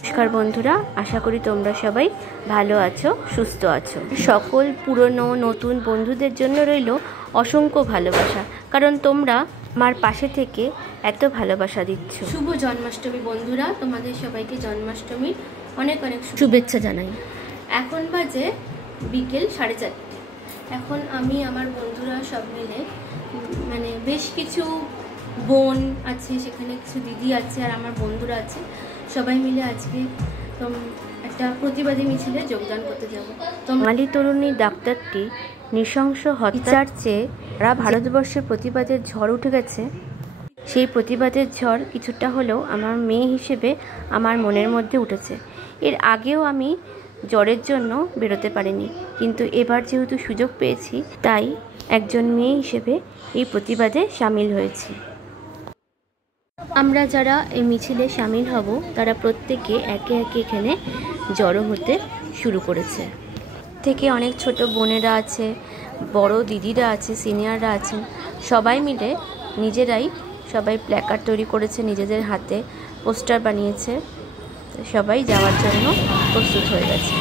নমস্কার বন্ধুরা, আশা করি তোমরা সবাই ভালো আছো, সুস্থ আছো। সকল পুরনো নতুন বন্ধুদের জন্য রইল অসংখ্য ভালোবাসা, কারণ তোমরা আমার পাশে থেকে এত ভালোবাসা দিচ্ছ। শুভ জন্মাষ্টমী বন্ধুরা, তোমাদের সবাইকে জন্মাষ্টমীর অনেক অনেক শুভেচ্ছা জানাই। এখন বাজে বিকেল 4:30। এখন আমি আমার বন্ধুরা সব মিলে মানে বেশ কিছু বোন আছে, সেখানে কিছু দিদি আছে আর আমার বন্ধুরা আছে, সবাই মিলে আজকে একটা প্রতিবাদী মিছিলে যোগদান করতে যাব। বাঙালি তরুণী ডাক্তারটি নৃশংস হত্যার চেয়ে সারা ভারতবর্ষের প্রতিবাদের ঝড় উঠে গেছে। সেই প্রতিবাদের ঝড় কিছুটা হলেও আমার মেয়ে হিসেবে আমার মনের মধ্যে উঠেছে। এর আগেও আমি জ্বরের জন্য বেরোতে পারিনি, কিন্তু এবার যেহেতু সুযোগ পেয়েছি, তাই একজন মেয়ে হিসেবে এই প্রতিবাদে সামিল হয়েছি। আমরা যারা এই মিছিলে সামিল হব তারা প্রত্যেকে একে একে এখানে জড়ো হতে শুরু করেছে। থেকে অনেক ছোট বোনেরা আছে, বড় দিদিরা আছে, সিনিয়ররা আছেন, সবাই মিলে নিজেরাই সবাই প্ল্যাকার্ড তৈরি করেছে, নিজেদের হাতে পোস্টার বানিয়েছে, সবাই যাওয়ার জন্য প্রস্তুত হয়ে গেছে।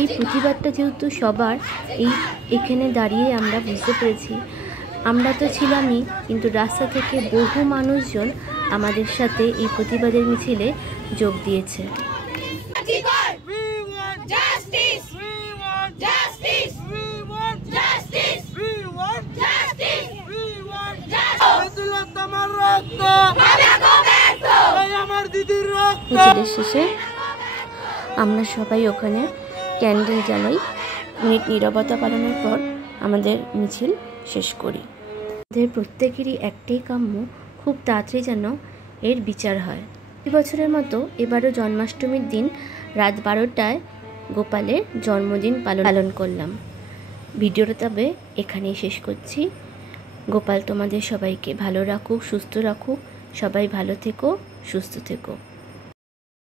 এই প্রতিবাদটা যেহেতু সবার, এখানে দাঁড়িয়ে আমরা বুঝতে পেরেছি, আমরা তো ছিলামই, কিন্তু রাস্তা থেকে বহু মানুষজন আমাদের সাথে এই প্রতিবাদের মিছিলে যোগ দিয়েছে। মিছিলের শেষে আমরা সবাই ওখানে ক্যান্ডেল জ্বালাই, মিনিট নীরবতা পালনের পর আমাদের মিছিল শেষ করি। আমাদের প্রত্যেকেরই একটাই কাম্য, খুব তাড়াতাড়ি যেন এর বিচার হয়। এই বছরের মতো এবারও জন্মাষ্টমীর দিন রাত 12টায় গোপালের জন্মদিন পালন করলাম। ভিডিওটা তবে এখানেই শেষ করছি। গোপাল তোমাদের সবাইকে ভালো রাখুক, সুস্থ রাখুক, সবাই ভালো থেকো, সুস্থ থেকো।